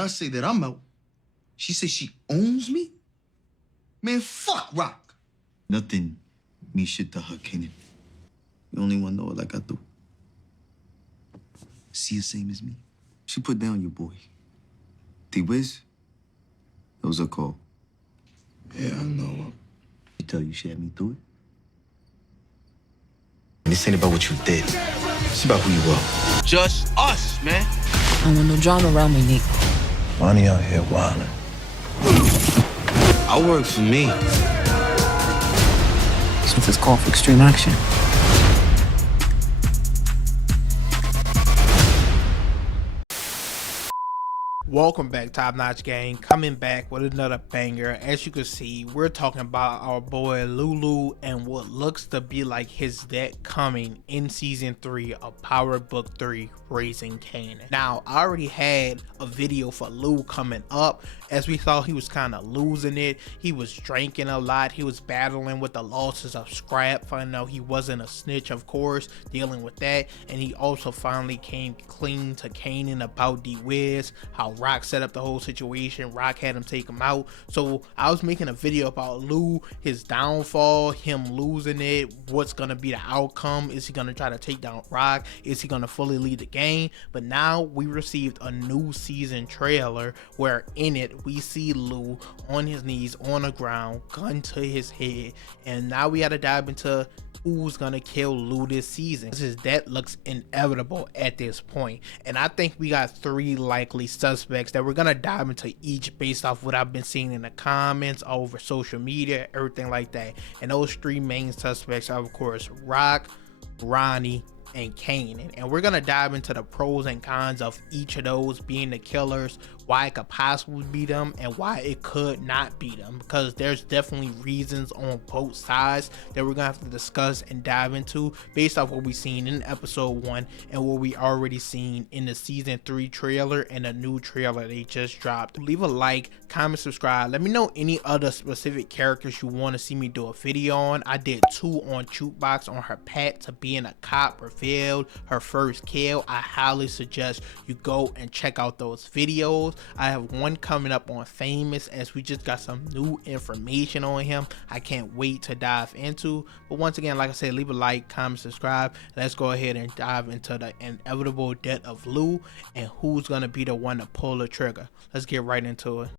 I say that I'm out. She says she owns me? Man, fuck Rock. Nothing means shit to her, Kanan. You only one know it like I do. See the same as me. She put down your boy. D-Wiz, that was her call. Yeah, I know. She tell you she had me do it? And this ain't about what you did. It's about who you are. Just us, man. I want no drama around me, Nick. Ronnie out here wildin'. I work for me. So this call for extreme action. Welcome back, Top Notch Gang. Coming back with another banger. As you can see, we're talking about our boy Lulu and what looks to be like his death coming in season 3 of Power Book 3, Raising Kanan. Now, I already had a video for Lou coming up. As we thought, he was kind of losing it. He was drinking a lot. He was battling with the losses of Scrap. Finding out he wasn't a snitch, of course, dealing with that. And he also finally came clean to Kanan about D-Wiz, how Rock set up the whole situation. Rock had him take him out. So I was making a video about Lou, his downfall, him losing it, what's gonna be the outcome. Is he gonna try to take down Rock? Is he gonna fully lead the game? But now we received a new season trailer where in it we see Lou on his knees on the ground, gun to his head, and now we gotta dive into who's gonna kill Lou this season. His death looks inevitable at this point, and I think we got 3 likely suspects that we're gonna dive into each based off what I've been seeing in the comments, all over social media, everything like that. And those 3 main suspects are, of course, Rock, Ronnie, and Kanan. And we're gonna dive into the pros and cons of each of those being the killers, why it could possibly be them and why it could not be them, because there's definitely reasons on both sides that we're gonna have to discuss and dive into based off what we've seen in episode 1 and what we already seen in the season 3 trailer and a new trailer they just dropped. Leave a like, comment, subscribe. Let me know any other specific characters you want to see me do a video on. I did 2 on Jukebox on her path to being a cop revealed, her first kill. I highly suggest you go and check out those videos. I have one coming up on Famous, as we just got some new information on him I can't wait to dive into. But once again, like I said, leave a like, comment, subscribe. Let's go ahead and dive into the inevitable death of Lou and who's gonna be the one to pull the trigger. Let's get right into it.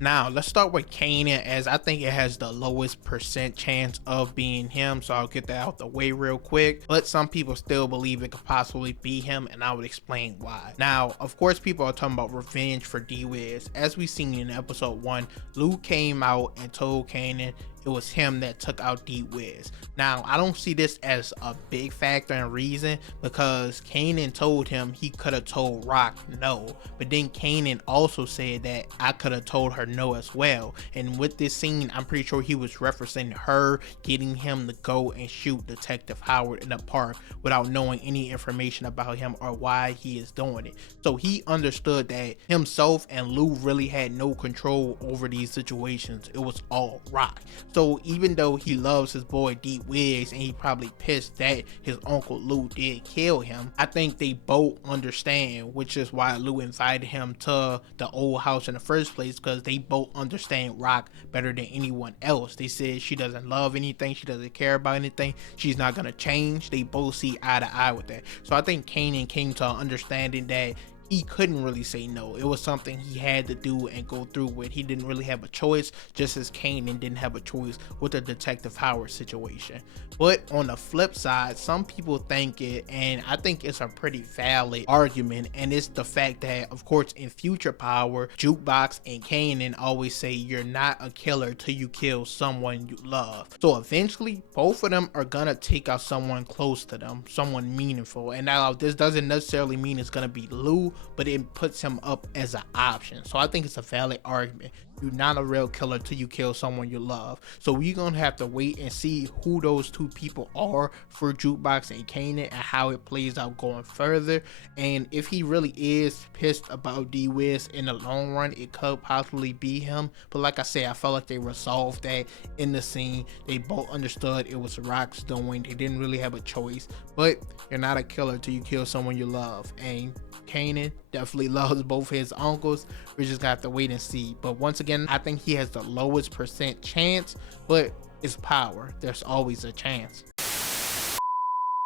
Now let's start with Kanan, as I think it has the lowest percent chance of being him, so I'll get that out the way real quick. But some people still believe it could possibly be him, and I would explain why. Now, of course, people are talking about revenge for D-Wiz. As we seen in episode 1, Lou came out and told Kanan it was him that took out D-Wiz. Now, I don't see this as a big factor and reason, because Kanan told him he could have told Rock no, but then Kanan also said that I could have told her no as well. And with this scene, I'm pretty sure he was referencing her getting him to go and shoot Detective Howard in the park without knowing any information about him or why he is doing it. So he understood that himself and Lou really had no control over these situations. It was all Rock. So even though he loves his boy D-Wiz and he probably pissed that his uncle Lou did kill him, I think they both understand, which is why Lou invited him to the old house in the first place, because they both understand Rock better than anyone else. They said she doesn't love anything, she doesn't care about anything, she's not gonna change. They both see eye to eye with that. So I think Kanan came to an understanding that he couldn't really say no. It was something he had to do and go through with. He didn't really have a choice, just as Kanan didn't have a choice with the Detective Howard situation. But on the flip side, some people think it, and I think it's a pretty valid argument, and it's the fact that, of course, in Future Power, Jukebox and Kanan always say you're not a killer till you kill someone you love. So eventually, both of them are gonna take out someone close to them, someone meaningful. And now this doesn't necessarily mean it's gonna be Lou, but it puts him up as an option. So I think it's a valid argument. You're not a real killer till you kill someone you love. So we're gonna have to wait and see who those 2 people are for Jukebox and Kanan and how it plays out going further. And if he really is pissed about D-Wiz in the long run, it could possibly be him. But like I said, I felt like they resolved that in the scene. They both understood it was Rock's doing. They didn't really have a choice. But you're not a killer till you kill someone you love. And Kanan Kanan definitely loves both his uncles. We just got to wait and see. But once again, I think he has the lowest percent chance, but it's power. There's always a chance.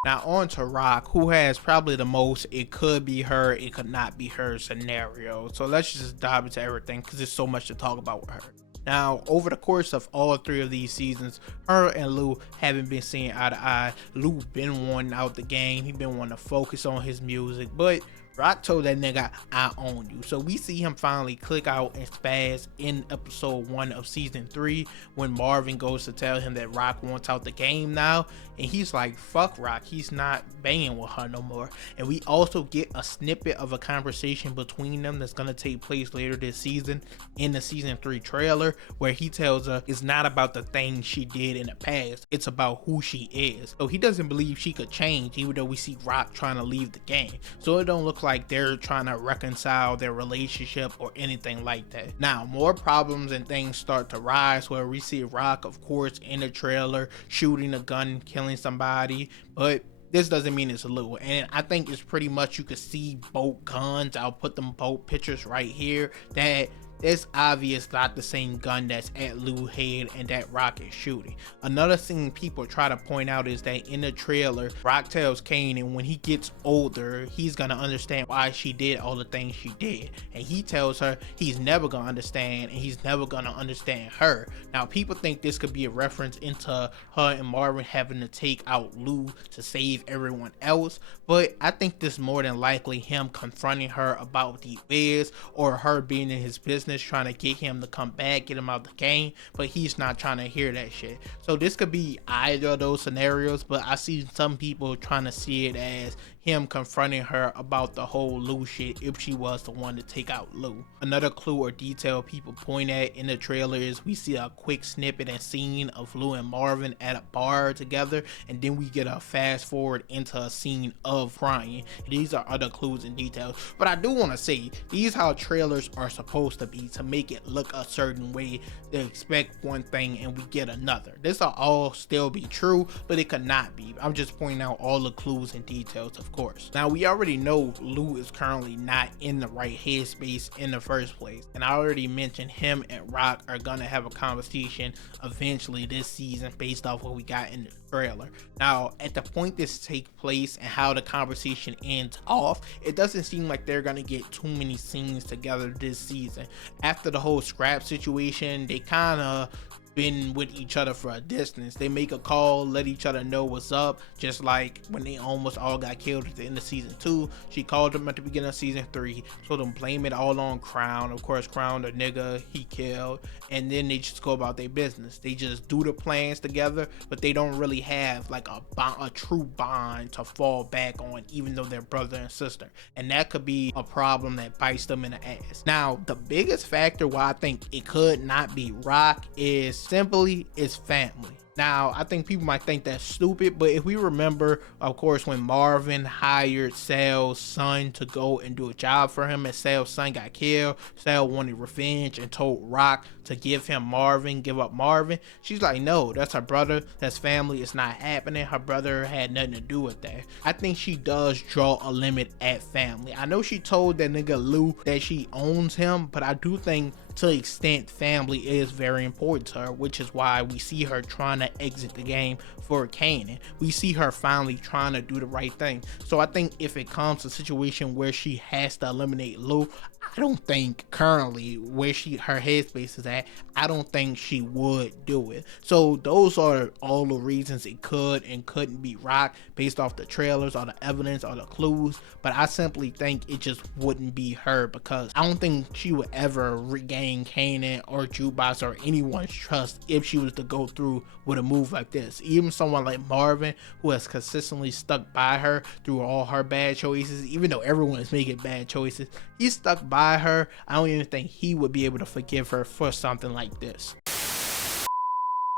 Now on to Rock, who has probably the most it could be her, it could not be her scenario. So let's just dive into everything because there's so much to talk about with her. Now, over the course of all 3 of these seasons, her and Lou haven't been seeing eye to eye. Lou been wanting out the game. He been wanting to focus on his music, but Rock told that nigga, I own you. So we see him finally click out and spaz in episode 1 of season 3 when Marvin goes to tell him that Rock wants out the game now. And he's like, fuck Rock, he's not banging with her no more. And we also get a snippet of a conversation between them that's gonna take place later this season in the season 3 trailer, where he tells her it's not about the things she did in the past, it's about who she is. So he doesn't believe she could change, even though we see Rock trying to leave the game. So it don't look like they're trying to reconcile their relationship or anything like that. Now more problems and things start to rise, where we see Rock, of course, in the trailer shooting a gun, killing somebody, but this doesn't mean it's Lou. And I think it's pretty much, you could see both guns. I'll put them both pictures right here, that it's obvious not the same gun that's at Lou's head and that Rock is shooting. Another thing people try to point out is that in the trailer, Rock tells Kanan when he gets older, he's gonna understand why she did all the things she did. And he tells her he's never gonna understand, and he's never gonna understand her. Now people think this could be a reference into her and Marvin having to take out Lou to save everyone else, but I think this more than likely him confronting her about the Wiz, or her being in his business trying to get him to come back, get him out the game, but he's not trying to hear that shit. So this could be either of those scenarios, but I see some people trying to see it as him confronting her about the whole Lou shit if she was the one to take out Lou. Another clue or detail people point at in the trailer is we see a quick snippet and scene of Lou and Marvin at a bar together, and then we get a fast forward into a scene of crying. These are other clues and details, but I do want to say these how trailers are supposed to be, to make it look a certain way. They expect one thing and we get another. This will all still be true, but it could not be. I'm just pointing out all the clues and details, of course. Now we already know Lou is currently not in the right headspace in the first place, and I already mentioned him and Rock are gonna have a conversation eventually this season based off what we got in the trailer. Now at the point this takes place and how the conversation ends off, it doesn't seem like they're gonna get too many scenes together this season. After the whole scrap situation, they kind of been with each other for a distance. They make a call, let each other know what's up, just like when they almost all got killed at the end of season 2. She called them at the beginning of season 3, so them blame it all on Crown. Of course, Crown, the nigga he killed, and then they just go about their business. They just do the plans together, but they don't really have like a true bond to fall back on, even though they're brother and sister, and that could be a problem that bites them in the ass. Now the biggest factor why I think it could not be Rock is simply is family. Now, I think people might think that's stupid, but if we remember, of course, when Marvin hired Sal's son to go and do a job for him and Sal's son got killed, Sal wanted revenge and told Rock to give up Marvin. She's like, no, that's her brother, that's family, it's not happening. Her brother had nothing to do with that. I think she does draw a limit at family. I know she told that nigga Lou that she owns him, but I do think to the extent family is very important to her, which is why we see her trying to exit the game for Kanan. We see her finally trying to do the right thing. So I think if it comes to a situation where she has to eliminate Lou, I don't think currently where her headspace is at, I don't think she would do it. So those are all the reasons it could and couldn't be Rock based off the trailers or the evidence or the clues, but I simply think it just wouldn't be her, because I don't think she would ever regain Kanan or Jukebox or anyone's trust if she was to go through with a move like this. Even someone like Marvin, who has consistently stuck by her through all her bad choices, even though everyone is making bad choices, he's stuck by her. I don't even think he would be able to forgive her for something like this.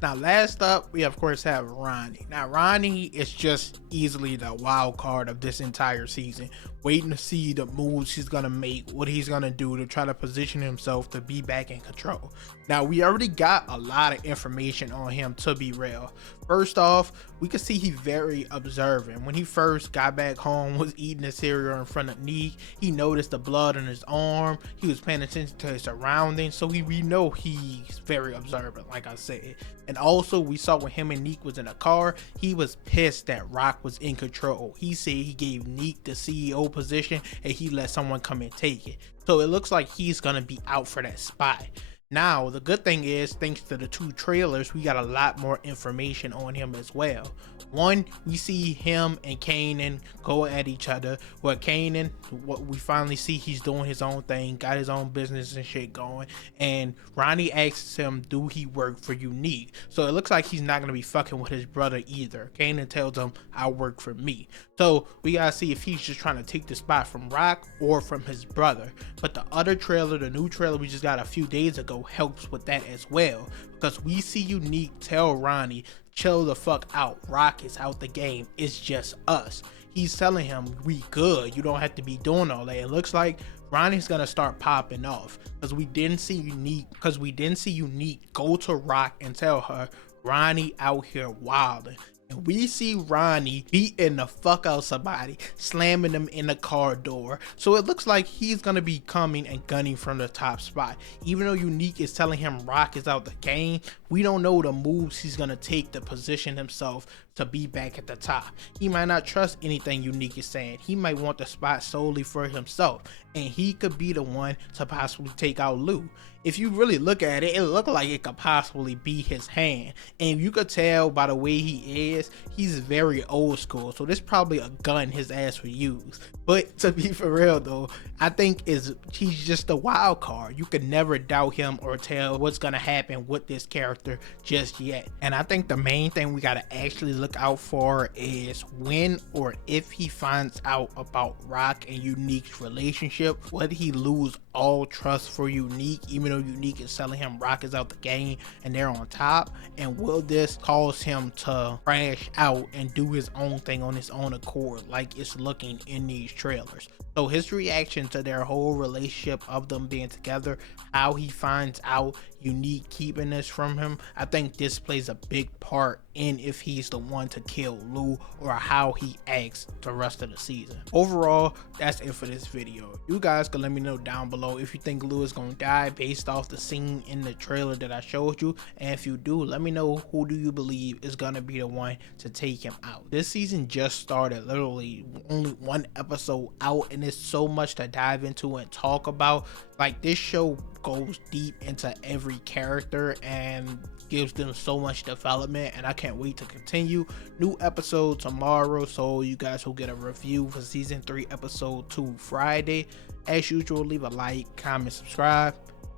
Now, last up, we of course have Ronnie. Now, Ronnie is just easily the wild card of this entire season. Waiting to see the moves he's gonna make, what he's gonna do to try to position himself to be back in control. Now, we already got a lot of information on him, to be real. First off, we can see he's very observant. When he first got back home, was eating the cereal in front of Neek, he noticed the blood on his arm. He was paying attention to his surroundings, so we know he's very observant, like I said. And also, we saw when him and Neek was in a car, he was pissed that Rock was in control. He said he gave Neek the CEO position and he let someone come and take it. So it looks like he's gonna be out for that spot. Now, the good thing is, thanks to the 2 trailers, we got a lot more information on him as well. One, we see him and Kanan go at each other, where Kanan, what we finally see, he's doing his own thing, got his own business and shit going, and Ronnie asks him, do he work for Unique? So it looks like he's not going to be fucking with his brother either. Kanan tells him, I work for me. So we gotta see if he's just trying to take the spot from Rock or from his brother. But the other trailer, the new trailer we just got a few days ago, helps with that as well, because we see Unique tell Ronnie, chill the fuck out, Rock is out the game, it's just us. He's telling him, we good, you don't have to be doing all that. It looks like Ronnie's gonna start popping off, because we didn't see Unique go to Rock and tell her, Ronnie out here wilding. And we see Ronnie beating the fuck out somebody, slamming them in the car door. So it looks like he's gonna be coming and gunning from the top spot. Even though Unique is telling him Rock is out the game, we don't know the moves he's gonna take to position himself to be back at the top. He might not trust anything Unique is saying. He might want the spot solely for himself, and he could be the one to possibly take out Lou. If you really look at it, it looked like it could possibly be his hand, and you could tell by the way he is, he's very old school, so this probably a gun his ass would use. But to be for real though, I think he's just a wild card. You could never doubt him or tell what's gonna happen with this character just yet. And I think the main thing we gotta actually look out for is when or if he finds out about Rock and Unique's relationship, whether he lose all trust for Unique, even though Unique is telling him Rock is out the game and they're on top, and will this cause him to crash out and do his own thing on his own accord like it's looking in these trailers. So his reaction to their whole relationship of them being together, how he finds out Unique keeping this from him, I think this plays a big part in if he's the one to kill Lou or how he acts the rest of the season. Overall, that's it for this video. You guys can let me know down below if you think Lou is gonna die based off the scene in the trailer that I showed you, and if you do, let me know who do you believe is gonna be the one to take him out. This season just started, literally only 1 episode out, and there's so much to dive into and talk about. Like, this show goes deep into every character and gives them so much development, and I can't wait to continue. New episode tomorrow, so you guys will get a review for season 3 episode 2 Friday. As usual, leave a like, comment, subscribe,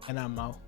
and I'm out.